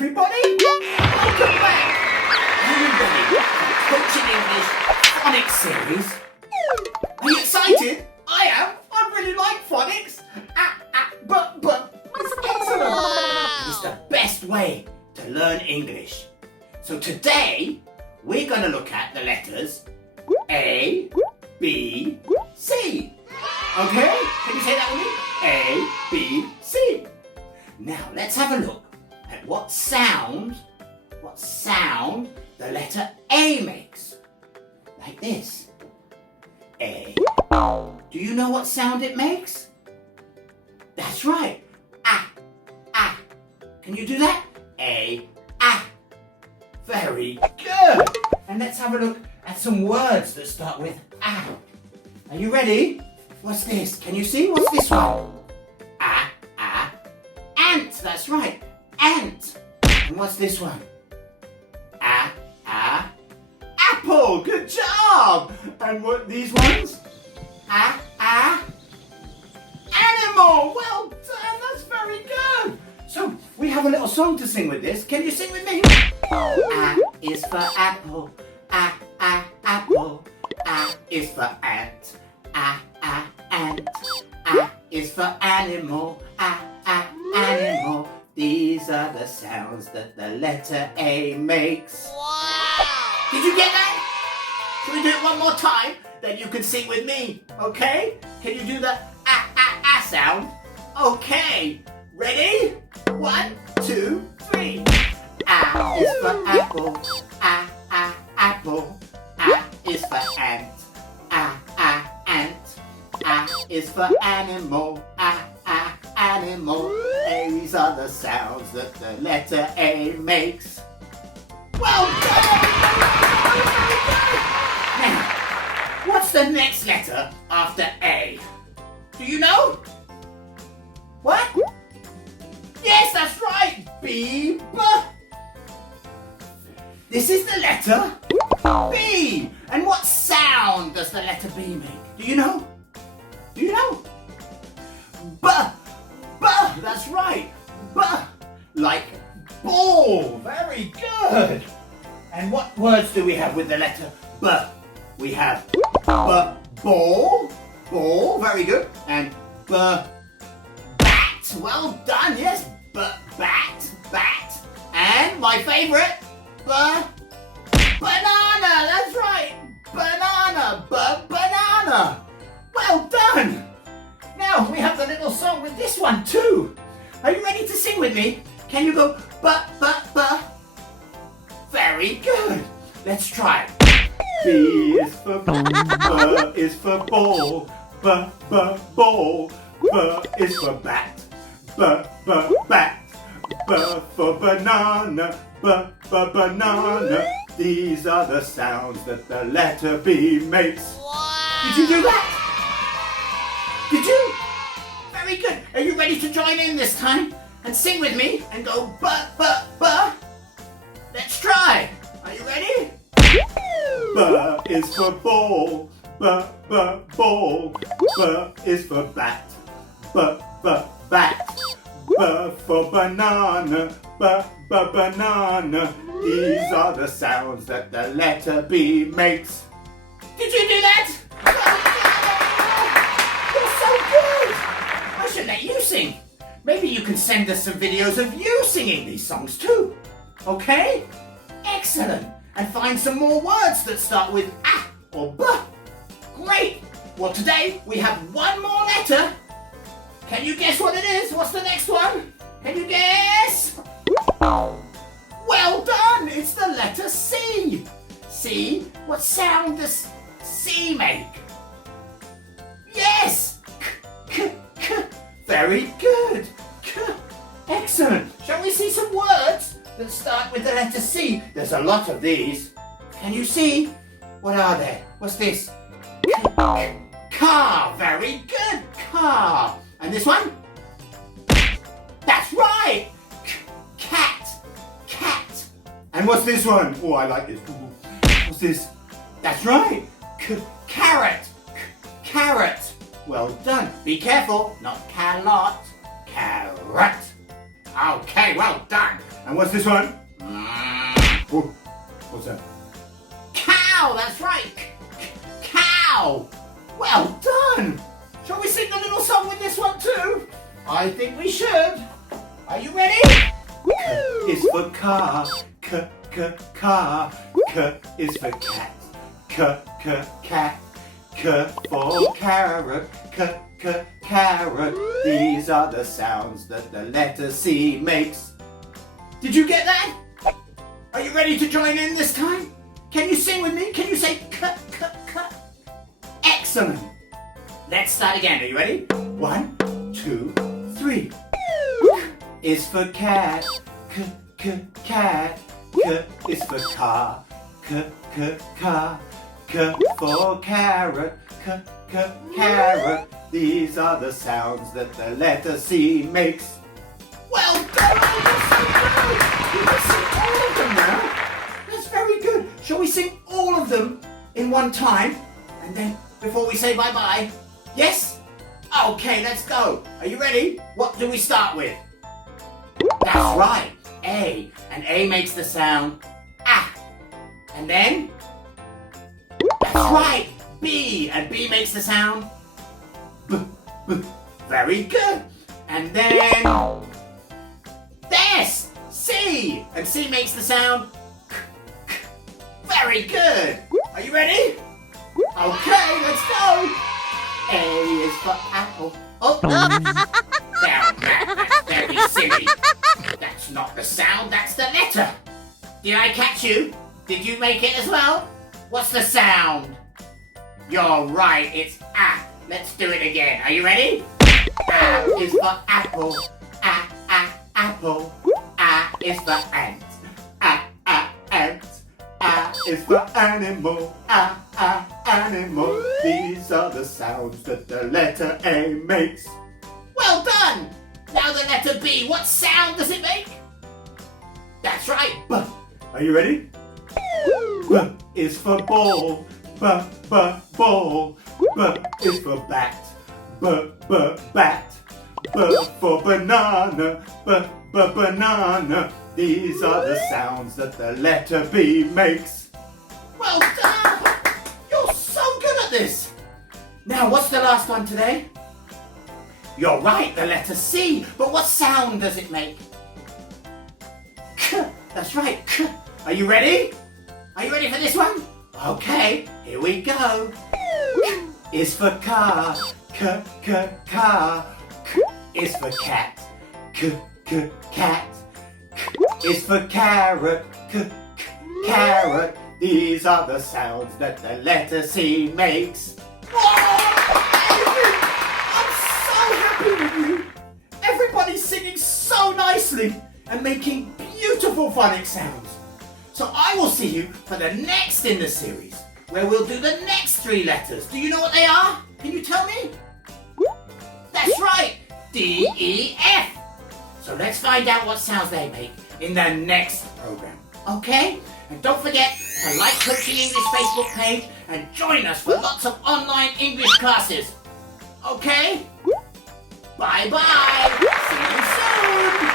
everybody. Welcome back. Are you ready for Coaching English Phonics series? Are you excited? I am. I really like phonics. But it's excellent. It's the best way to learn English. So today we're going to look at the letters A, B, C. Okay? Can you say that with me? A, B, C. Now let's have a look at what sound the letter A makes. Like this. A. Do you know what sound it makes? That's right. Ah. Can you do that? A, ah. Very good. And let's have a look at some words that start with ah. Are you ready? What's this? Can you see? What's this one? Ant. That's right. Ant. And what's this one? Apple. Good job. And what these ones? Animal. Well done. That's very good. So we have a little song to sing with this. Can you sing with me? A is for apple. Apple. A is for ant. Ant. A is for animal. Animal. These are the sounds that the letter A makes. Wow! Did you get that? Can we do it one more time? Then you can sing with me, okay? Can you do the sound? Okay. Ready? 1, 2, 3. A is for apple. Apple. A is for ant. Ant. A is for animal. Animal. These are the sounds that the letter A makes. Well done! Now, what's the next letter after A? Do you know? What? Yes, that's right! B. This is the letter B. And what sound does the letter B make? Do you know? Do you know? B. That's right. B. Like ball. Very good. And what words do we have with the letter B? We have ball. Ball. Very good. And bat. Well done. Yes. Bat. And my favorite. Banana. That's right. Banana. Banana. Well done. Now we have the little song with this one too. Are you ready to sing with me? Can you go ba? Very good. Let's try. B is for B is for ball. Ball. B is for bat. Bat. B for banana. Banana. These are the sounds that the letter B makes. Wow. Did you do that? Did you? Very good. Are you ready to join in this time and sing with me and go ba? Let's try. Are you ready? B is for ball. Ball. B is for bat. Bat. B for banana. Banana. These are the sounds that the letter B makes. Did you do that? I should let you sing. Maybe you can send us some videos of you singing these songs too. Okay? Excellent. And find some more words that start with A or B. Great. Well, today we have one more letter. Can you guess what it is? What's the next one? Can you guess? Well done. It's the letter C. C. What sound does C make? Yes. Very good. Excellent. Shall we see some words that start with the letter C? There's a lot of these. Can you see? What are they? What's this? Car. Very good. Car. And this one? That's right. Cat. And what's this one? Oh, I like this. What's this? That's right. Carrot. Well done. Be careful. Not carrot. Carrot. Okay, well done. And what's this one? Ooh, what's that? Cow, that's right. Cow. Well done. Shall we sing a little song with this one too? I think we should. Are you ready? K is for car. Car. K is for cat. Cat. K for carrot. Carrot. These are the sounds that the letter C makes. Did you get that? Are you ready to join in this time? Can you sing with me? Can you say k? Excellent. Let's start again. Are you ready? 1, 2, 3. K is for cat. Cat. K is for car. Car. K for carrot. Carrot. These are the sounds that the letter C makes. Well done! You can sing all of them now. That's very good. Shall we sing all of them in one time? And then before we say bye-bye? Yes? Okay, let's go. Are you ready? What do we start with? That's right. A. And A makes the sound ah. And then? That's right. B. And B makes the sound B. Very good. And then there's C. And C makes the sound K. Very good. Are you ready? Okay, let's go. A is for apple. Oh, now that's very silly. That's not the sound, that's the letter. Did I catch you? Did you make it as well? What's the sound? You're right, it's A. Let's do it again. Are you ready? A is for apple. Apple. A is for ant. Ant. A is for animal. Animal. These are the sounds that the letter A makes. Well done! Now the letter B. What sound does it make? That's right. B. Are you ready? B is for ball. Ball. B is for bat. Bat. B for banana. Banana. These are the sounds that the letter B makes. Well done! You're so good at this! Now, what's the last one today? You're right, the letter C. But what sound does it make? K. That's right, K. Are you ready? Are you ready for this one? Okay, here we go. K is for car. Car. K is for cat. Cat. K is for carrot. Carrot. These are the sounds that the letter C makes. I'm so happy with you. Everybody's singing so nicely and making beautiful phonics sounds. So I will see you for the next in the series, where we'll do the next 3 letters. Do you know what they are? Can you tell me? That's right, D, E, F. So let's find out what sounds they make in the next program. Okay? And don't forget to like Coaching English Facebook page and join us for lots of online English classes. Okay? Bye-bye. See you soon.